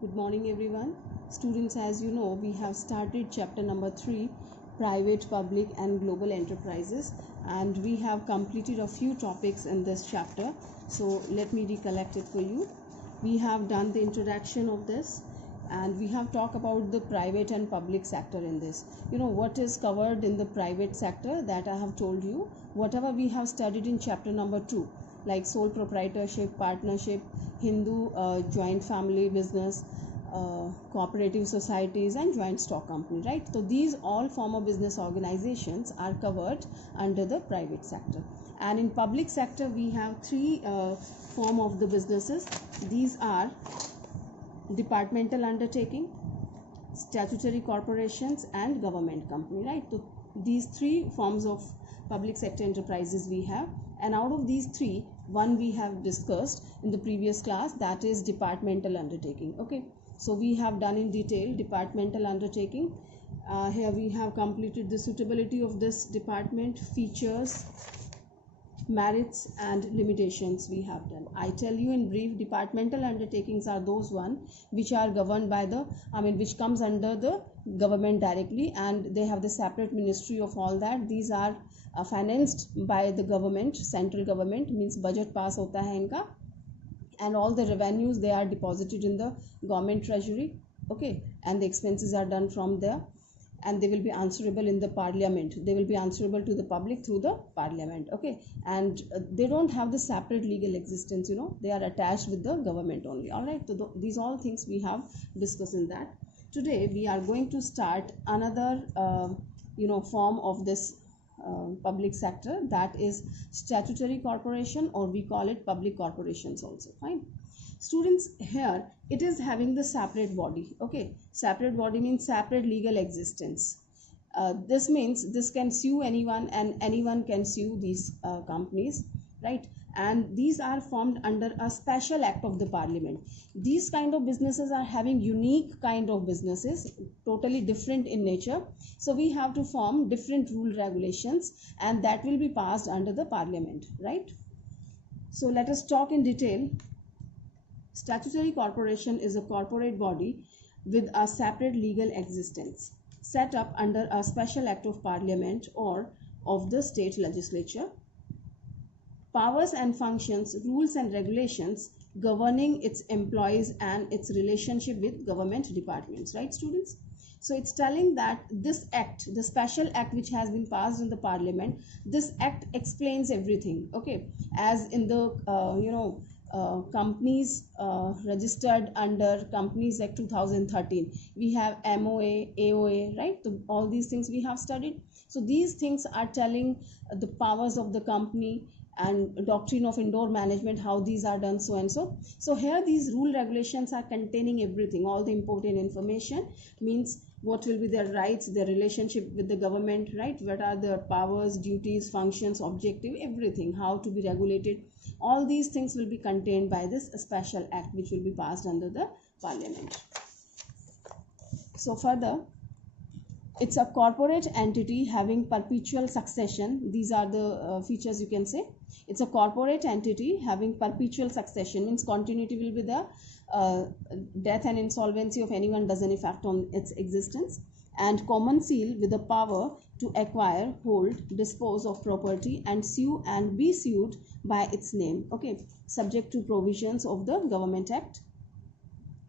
Good morning, everyone. Students, as you know, we have started chapter number 3, Private, Public, and Global Enterprises, and we have completed a few topics in this chapter. So, let me recollect it for you. We have done the introduction of this, and we have talked about the private and public sector in this. What is covered in the private sector, that I have told you. Whatever we have studied in chapter number 2, like sole proprietorship, partnership, Hindu joint family business, cooperative societies, and joint stock company, right? So these all form of business organizations are covered under the private sector. And in public sector, we have three form of the businesses. These are departmental undertaking, statutory corporations, and government company, right? So these three forms of public sector enterprises we have, and out of these three, one we have discussed in the previous class, that is departmental undertaking. Okay, so we have done in detail departmental undertaking. Here we have completed the suitability of this department, features, merits, and limitations we have done. I tell you in brief, departmental undertakings are those one which are governed by which comes under the government directly, and they have the separate ministry of all that. These are financed by the government, central government, means budget pass hota hai inka, and all the revenues, they are deposited in the government treasury. Okay, and the expenses are done from there, and they will be answerable in the parliament. They will be answerable to the public through the parliament. Okay, and they don't have the separate legal existence, they are attached with the government only. All right, so these all things we have discussed in that. Today we are going to start another form of this public sector, that is statutory corporation, or we call it public corporations also. Fine. Students, here it is having the separate body. Okay, separate body means separate legal existence. This means this can sue anyone, and anyone can sue these companies, right? And these are formed under a special act of the parliament. These kind of businesses are having unique kind of businesses, totally different in nature. So we have to form different rule regulations, and that will be passed under the parliament, right? So let us talk in detail. Statutory corporation is a corporate body with a separate legal existence, set up under a special act of parliament or of the state legislature. Powers and functions, rules and regulations governing its employees and its relationship with government departments, right, students? So it's telling that this act, the special act which has been passed in the parliament, this act explains everything. Okay, as in the companies registered under Companies Act 2013, we have MOA, AOA, right? So all these things we have studied. So these things are telling the powers of the company and doctrine of indoor management, how these are done, so and so. So here these rule regulations are containing everything, all the important information, means what will be their rights, their relationship with the government, right? What are their powers, duties, functions, objective, everything, how to be regulated. All these things will be contained by this special act which will be passed under the parliament. So further, it's a corporate entity having perpetual succession. These are the features you can say. It's a corporate entity having perpetual succession, means continuity will be there. Death and insolvency of anyone doesn't affect on its existence. And common seal with the power to acquire, hold, dispose of property, and sue and be sued by its name. Okay, subject to provisions of the Government Act,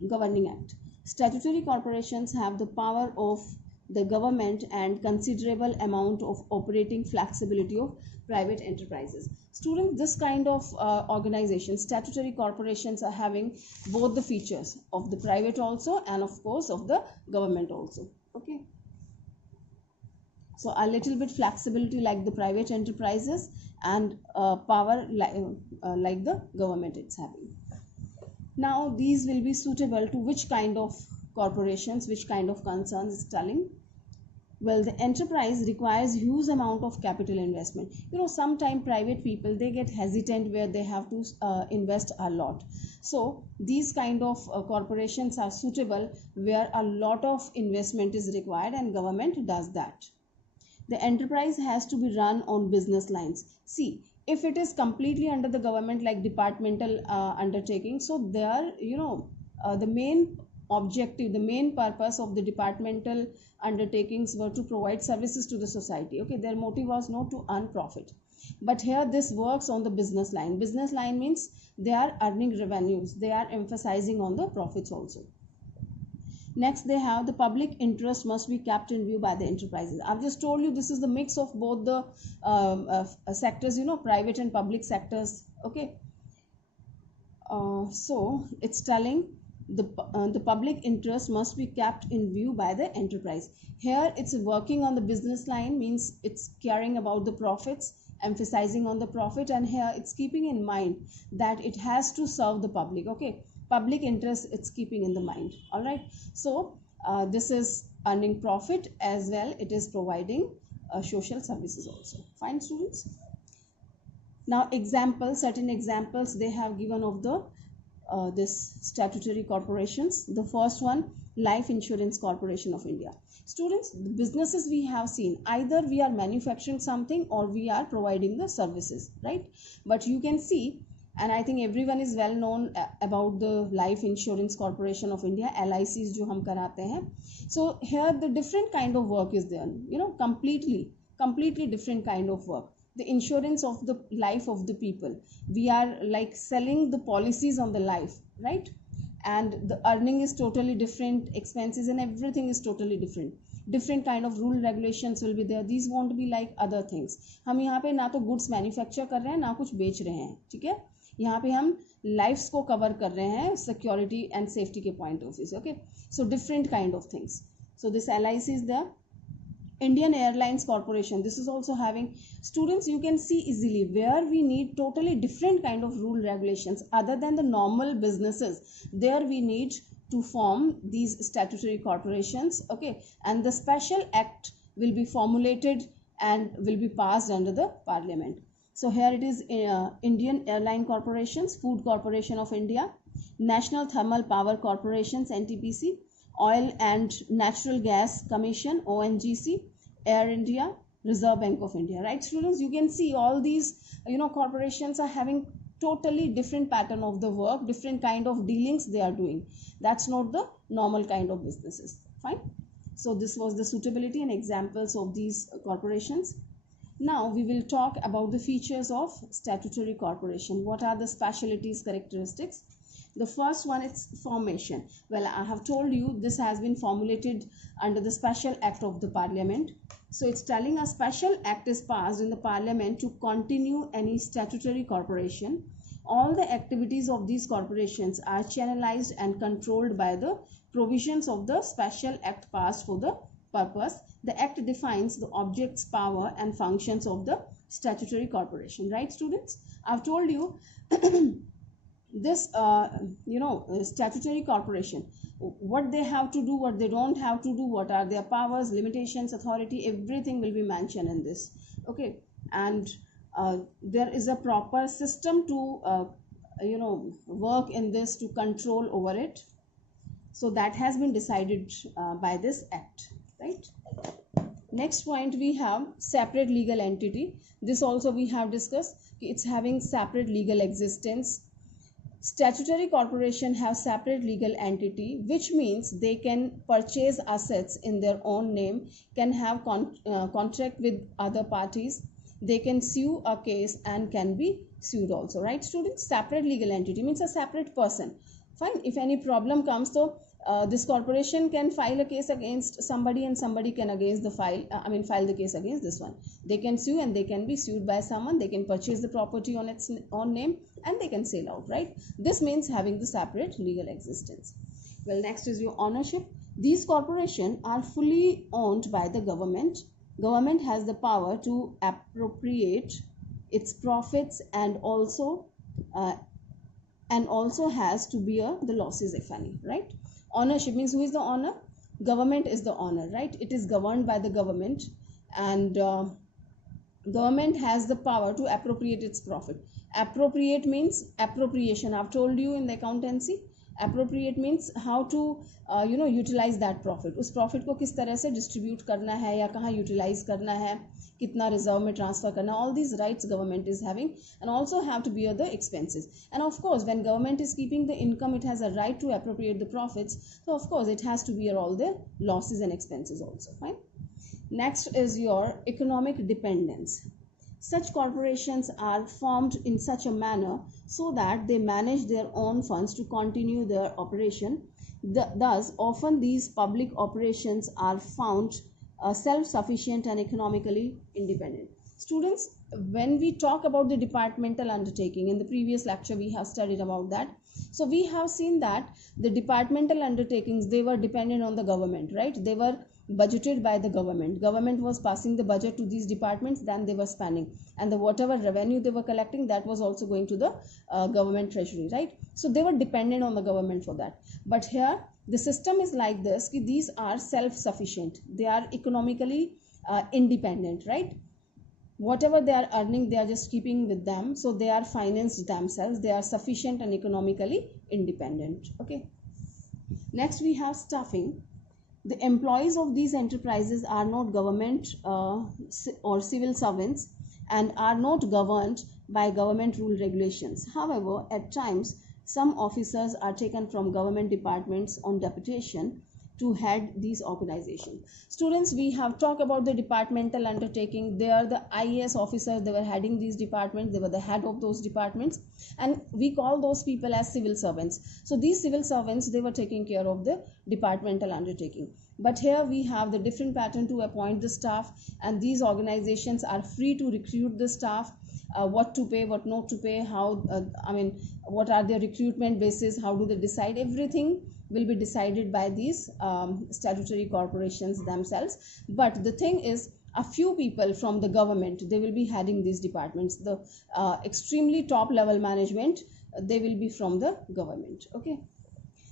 Governing Act. Statutory corporations have the power of the government and considerable amount of operating flexibility of private enterprises. Students, this kind of organization, statutory corporations, are having both the features of the private also, and of course of the government also. Okay, so a little bit flexibility like the private enterprises, and power like the government it's having. Now these will be suitable to which kind of corporations, which kind of concerns is telling. Well, the enterprise requires huge amount of capital investment. Sometimes private people, they get hesitant where they have to invest a lot. So these kind of corporations are suitable where a lot of investment is required, and government does that. The enterprise has to be run on business lines. See, if it is completely under the government, like departmental undertaking, so there, the main objective, the main purpose of the departmental undertakings were to provide services to the society. Okay, their motive was not to earn profit. But here this works on the business line. Business line means they are earning revenues, they are emphasizing on the profits also. Next, they have the public interest must be kept in view by the enterprises. I've just told you this is the mix of both the sectors, private and public sectors. Okay, so it's telling the public interest must be kept in view by the enterprise. Here it's working on the business line, means it's caring about the profits, emphasizing on the profit, and here it's keeping in mind that it has to serve the public. Okay, public interest it's keeping in the mind. All right, so this is earning profit as well, it is providing social services also. Fine, students. Now certain examples they have given of the this statutory corporations. The first one, Life Insurance Corporation of India. Students, the businesses we have seen, either we are manufacturing something or we are providing the services, right? But you can see, and I think everyone is well known about the Life Insurance Corporation of India, LICs जो हम कराते हैं. So here the different kind of work is there, completely different kind of work. The insurance of the life of the people, we are like selling the policies on the life, right? And the earning is totally different, expenses and everything is totally different kind of rule regulations will be there. These won't be like other things. हम यहाँ पे ना तो goods manufacture कर रहे हैं ना कुछ बेच रहे हैं, ठीक है? यहाँ पे हम lives को cover कर रहे हैं security and safety के point of view. Okay, so different kind of things. So this LIC is there. Indian Airlines Corporation, this is also having, students, you can see easily where we need totally different kind of rule regulations other than the normal businesses. There we need to form these statutory corporations. Okay, and the special act will be formulated and will be passed under the parliament. So here it is, Indian Airline Corporations, Food Corporation of India, National Thermal Power Corporations, NTPC, Oil and Natural Gas Commission, ONGC, Air India, Reserve Bank of India. Right, students, you can see all these corporations are having totally different pattern of the work, different kind of dealings they are doing. That's not the normal kind of businesses. Fine. So this was the suitability and examples of these corporations. Now we will talk about the features of statutory corporation. What are the specialties, characteristics? The first one is formation. Well, I have told you this has been formulated under the special act of the parliament. So it's telling a special act is passed in the parliament to continue any statutory corporation. All the activities of these corporations are channelized and controlled by the provisions of the special act passed for the purpose. The act defines the objects, power and functions of the statutory corporation. Right, students? I've told you this statutory corporation, what they have to do, what they don't have to do, what are their powers, limitations, authority, everything will be mentioned in this. Okay, and there is a proper system to work in this, to control over it. So that has been decided by this act, right? Next point, we have separate legal entity. This also we have discussed, it's having separate legal existence. Statutory corporation have separate legal entity, which means they can purchase assets in their own name, can have contract with other parties, they can sue a case and can be sued also. Right, students? Separate legal entity means a separate person. Fine. If any problem comes, so this corporation can file a case against somebody and somebody can file the case against this one. They can sue and they can be sued by someone. They can purchase the property on its own name and they can sell out, right? This means having the separate legal existence. Well, next is your ownership. These corporations are fully owned by the government. Government has the power to appropriate its profits and also has to bear the losses, if any, right? Ownership means who is the owner? Government is the owner, right? It is governed by the government, and government has the power to appropriate its profit. Appropriate means appropriation. I've told you in the accountancy, appropriate means how to utilize that profit. उस profit को किस तरह से distribute करना है या कहाँ utilize करना है, कितना reserve में transfer करना, all these rights government is having, and also have to bear the expenses. And of course when government is keeping the income, it has a right to appropriate the profits, so of course it has to bear all the losses and expenses also. Fine. Next is your economic dependence. Such corporations are formed in such a manner so that they manage their own funds to continue their operation. Thus, often these public operations are found self-sufficient and economically independent. Students, when we talk about the departmental undertaking, in the previous lecture we have studied about that. So we have seen that the departmental undertakings, they were dependent on the government, right? They were budgeted by the government was passing the budget to these departments, then they were spending, and the whatever revenue they were collecting, that was also going to the government treasury, right? So they were dependent on the government for that. But here the system is like this, ki these are self sufficient, they are economically independent, right? Whatever they are earning, they are just keeping with them, so they are financed themselves, they are sufficient and economically independent. Okay, next we have staffing. The employees of these enterprises are not government or civil servants and are not governed by government rule regulations. However, at times some officers are taken from government departments on deputation to head these organizations. Students, we have talked about the departmental undertaking. They are the IAS officers, they were heading these departments, they were the head of those departments, and we call those people as civil servants. So these civil servants, they were taking care of the departmental undertaking. But here we have the different pattern to appoint the staff, and these organizations are free to recruit the staff, what to pay, what not to pay, how what are their recruitment basis, how do they decide, everything will be decided by these statutory corporations themselves. But the thing is, a few people from the government, they will be heading these departments. The extremely top level management, they will be from the government. Okay,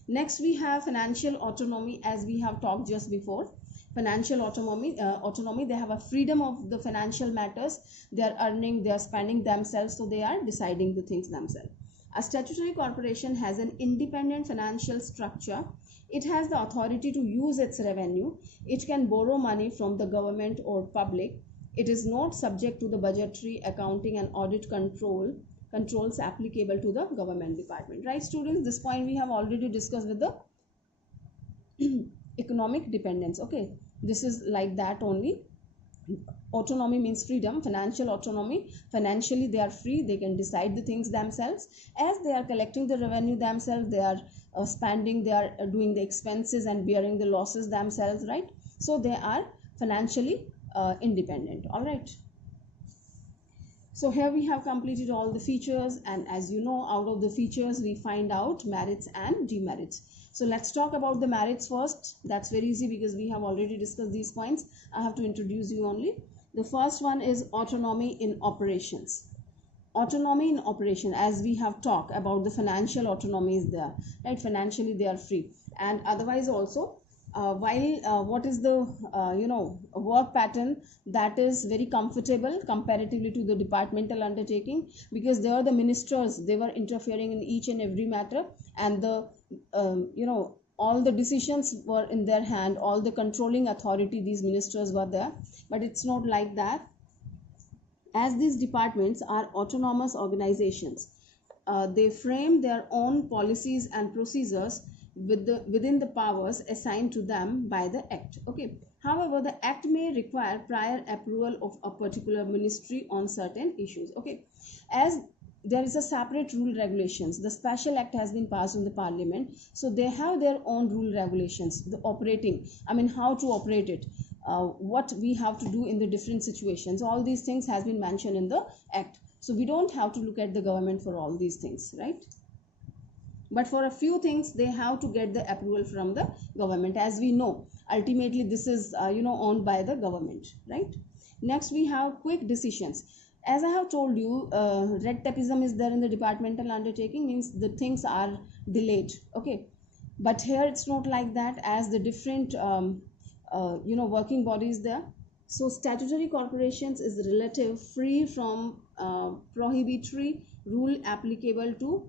next we have financial autonomy. As we have talked just before, financial autonomy, they have a freedom of the financial matters. They are earning, they are spending themselves, so they are deciding the things themselves. A statutory corporation has an independent financial structure. It has the authority to use its revenue. It can borrow money from the government or public. It is not subject to the budgetary, accounting and audit controls applicable to the government department. Right, students? This point we have already discussed with the economic dependence. Okay, this is like that only. Autonomy means freedom, financial autonomy, financially they are free, they can decide the things themselves. As they are collecting the revenue themselves, they are spending, they are doing the expenses and bearing the losses themselves, right? So they are financially independent. All right, so here we have completed all the features, and as you know, out of the features we find out merits and demerits. So let's talk about the merits first. That's very easy because we have already discussed these points. I have to introduce you only. The first one is autonomy in operations. Autonomy in operation, as we have talked about, the financial autonomy is there, right? Financially they are free, and otherwise also while what is the work pattern that is very comfortable comparatively to the departmental undertaking, because they are the ministers, they were interfering in each and every matter, and the all the decisions were in their hand, all the controlling authority, these ministers were there. But it's not like that. As these departments are autonomous organizations, they frame their own policies and procedures within the powers assigned to them by the act. Okay, however the act may require prior approval of a particular ministry on certain issues. Okay, as there is a separate rule regulations, the special act has been passed in the parliament, so they have their own rule regulations, the operating, how to operate it, what we have to do in the different situations, all these things has been mentioned in the act. So we don't have to look at the government for all these things, right? But for a few things they have to get the approval from the government. As we know, ultimately this is owned by the government, right? Next we have quick decisions. As I have told you, red tapeism is there in the departmental undertaking, means the things are delayed. Okay, but here it's not like that, as the different working bodies there. So statutory corporations is relative free from prohibitory rule applicable to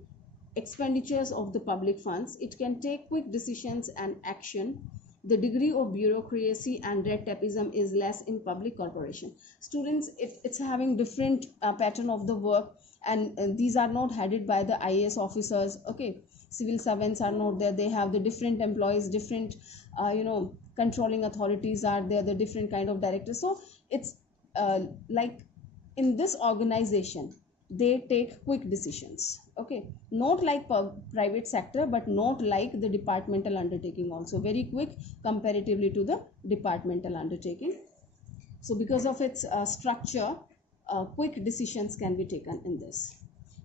expenditures of the public funds. It can take quick decisions and action. The degree of bureaucracy and red tapeism is less in public corporation. Students, it's having different pattern of the work, and these are not headed by the IAS officers. Okay, civil servants are not there. They have the different employees, different controlling authorities are there, the different kind of directors. So it's like in this organization they take quick decisions. Okay, not like private sector, but not like the departmental undertaking, also very quick comparatively to the departmental undertaking. So because of its structure, quick decisions can be taken in this.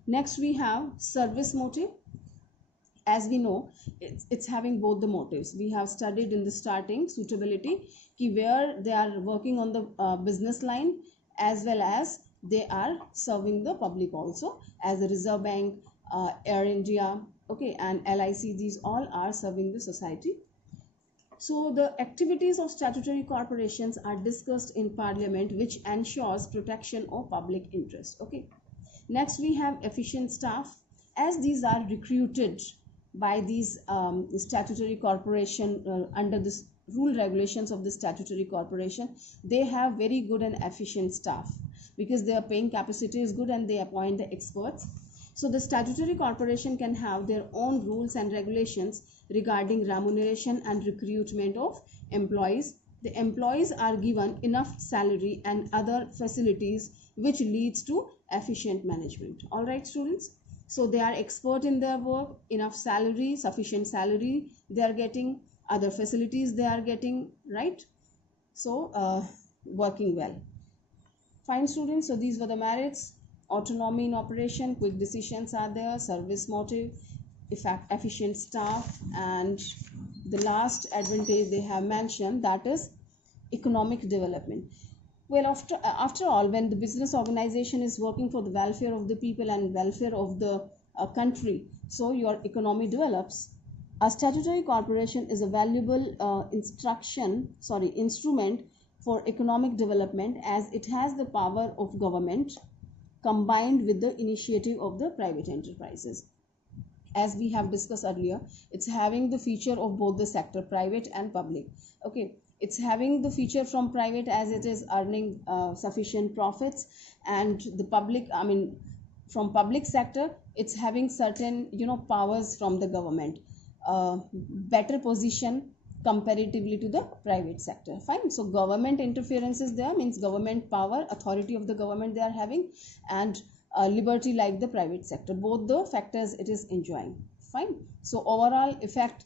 Next we have service motive. As we know, it's having both the motives. We have studied in the starting suitability, where they are working on the business line, as well as they are serving the public also, as the Reserve Bank, Air India, okay, and LIC. These all are serving the society. So the activities of statutory corporations are discussed in Parliament, which ensures protection of public interest. Okay. Next we have efficient staff. As these are recruited by these statutory corporation under this rule regulations of the statutory corporation, they have very good and efficient staff, because their paying capacity is good and they appoint the experts. So the statutory corporation can have their own rules and regulations regarding remuneration and recruitment of employees. The employees are given enough salary and other facilities, which leads to efficient management. All right, students. So they are expert in their work, enough salary, sufficient salary they are getting, other facilities they are getting, right? So working well. Fine, students. So these were the merits. Autonomy in operation, quick decisions are there, service motive, efficient staff, and the last advantage they have mentioned, that is economic development. Well, after all, when the business organization is working for the welfare of the people and welfare of the country, so your economy develops. A statutory corporation is a valuable instrument for economic development, as it has the power of government combined with the initiative of the private enterprises. As we have discussed earlier, it's having the feature of both the sector, private and public. Okay, it's having the feature from private, as it is earning sufficient profits, and the public, from public sector, it's having certain powers from the government, better position comparatively to the private sector. Fine. So government interference is there, means government power, authority of the government they are having, and liberty like the private sector. Both the factors it is enjoying. Fine. So overall effect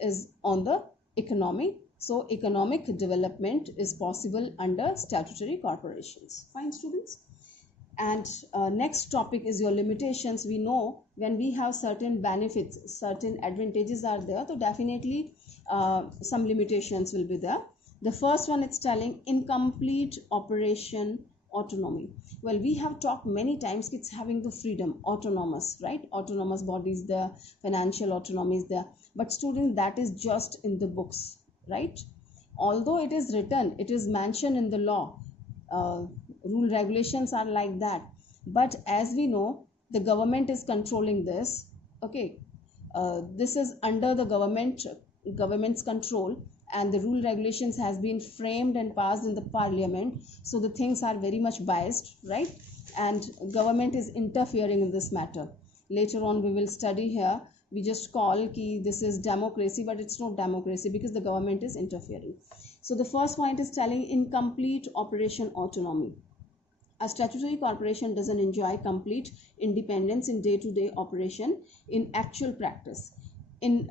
is on the economy. So economic development is possible under statutory corporations. Fine, students. And next topic is your limitations. We know when we have certain benefits, certain advantages are there, so definitely some limitations will be there. The first one, it's telling incomplete operation autonomy. Well, we have talked many times, it's having the freedom, autonomous, right? Autonomous bodies there, financial autonomy is there. But students, that is just in the books, right? Although it is written, it is mentioned in the law, rule regulations are like that, but as we know, the government is controlling this. Okay, this is under the government's control, and the rule regulations has been framed and passed in the Parliament, so the things are very much biased, right? And government is interfering in this matter. Later on we will study here, we just call ki this is democracy, but it's not democracy because the government is interfering. So the first point is telling incomplete operation autonomy. A statutory corporation doesn't enjoy complete independence in day-to-day operation in actual practice. In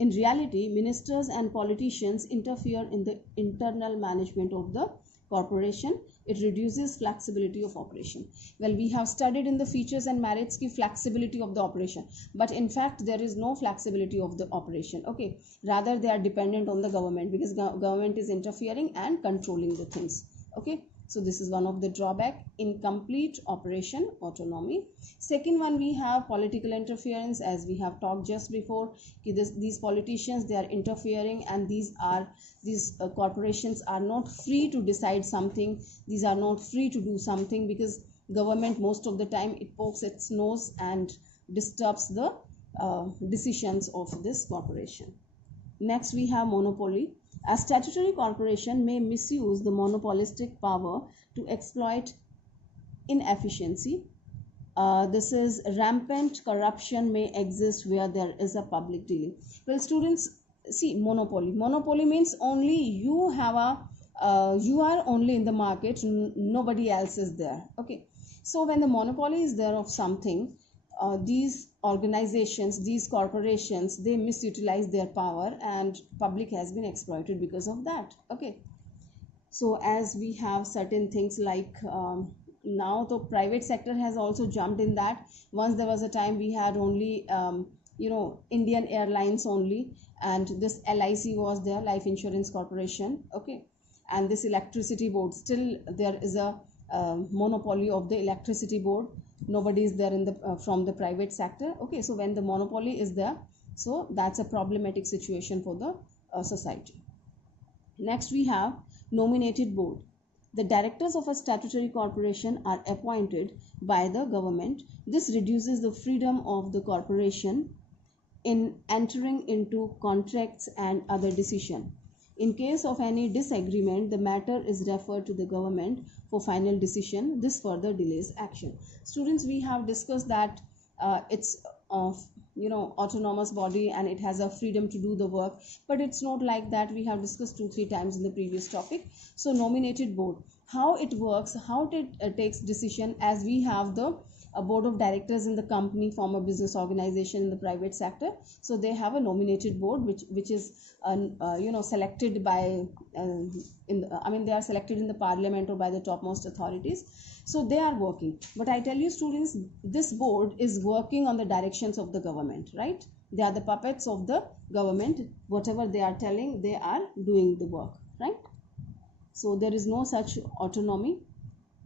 reality, ministers and politicians interfere in the internal management of the corporation. It reduces flexibility of operation. Well, we have studied in the features and merits ki flexibility of the operation, but in fact there is no flexibility of the operation. Okay, rather they are dependent on the government, because government is interfering and controlling the things. Okay, so this is one of the drawback, incomplete operation autonomy. Second one, we have political interference, as we have talked just before. These politicians, they are interfering, and these corporations are not free to decide something. These are not free to do something, because government most of the time it pokes its nose and disturbs the decisions of this corporation. Next, we have monopoly. A statutory corporation may misuse the monopolistic power to exploit inefficiency. This is rampant corruption may exist where there is a public dealing. Well, students, see, monopoly. Monopoly means only you have you are only in the market, nobody else is there. Okay, so when the monopoly is there of something, these organizations, these corporations, they misutilize their power and public has been exploited because of that. Okay, so as we have certain things like now the private sector has also jumped in that. Once there was a time we had only Indian Airlines only, and this LIC was there, Life Insurance Corporation. Okay, and this electricity board, still there is a monopoly of the electricity board. Nobody is there in the from the private sector. Okay, so when the monopoly is there, so that's a problematic situation for the society. Next, we have nominated board. The directors of a statutory corporation are appointed by the government. This reduces the freedom of the corporation in entering into contracts and other decisions. In case of any disagreement, the matter is referred to the government for final decision. This further delays action. Students, we have discussed that it's of autonomous body and it has a freedom to do the work, but it's not like that. We have discussed 2-3 times in the previous topic. So nominated board, how it works, how it takes decision, as we have the a board of directors in the company, form a business organization in the private sector. So they have a nominated board which is selected by they are selected in the parliament or by the topmost authorities. So they are working, but I tell you students, this board is working on the directions of the government, right? They are the puppets of the government. Whatever they are telling, they are doing the work, right? So there is no such autonomy.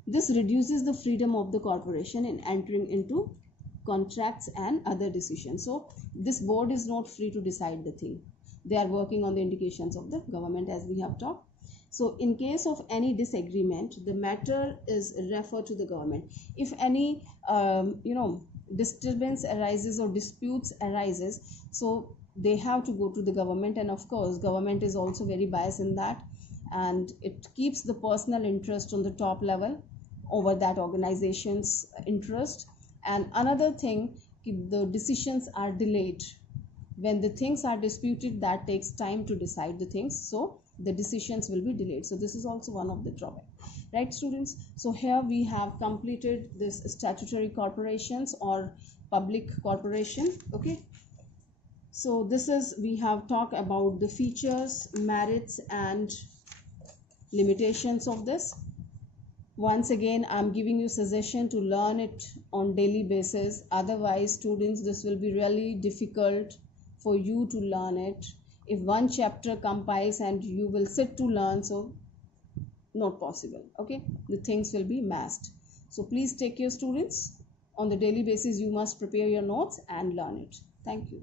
This reduces the freedom of the corporation in entering into contracts and other decisions. So this board is not free to decide the thing. They are working on the indications of the government, as we have talked. So in case of any disagreement, the matter is referred to the government. If any disturbance arises or disputes arises, so they have to go to the government, and of course government is also very biased in that, and it keeps the personal interest on the top level over that organization's interest. And another thing, the decisions are delayed. When the things are disputed, that takes time to decide the things, so the decisions will be delayed. So this is also one of the drawback, right students? So here we have completed this statutory corporations or public corporation. Okay, so this is, we have talked about the features, merits and limitations of this. Once again, I'm giving you suggestion to learn it on daily basis. Otherwise, students, this will be really difficult for you to learn it. If one chapter compiles and you will sit to learn, so not possible. Okay, the things will be massed. So please take care, students. On the daily basis, you must prepare your notes and learn it. Thank you.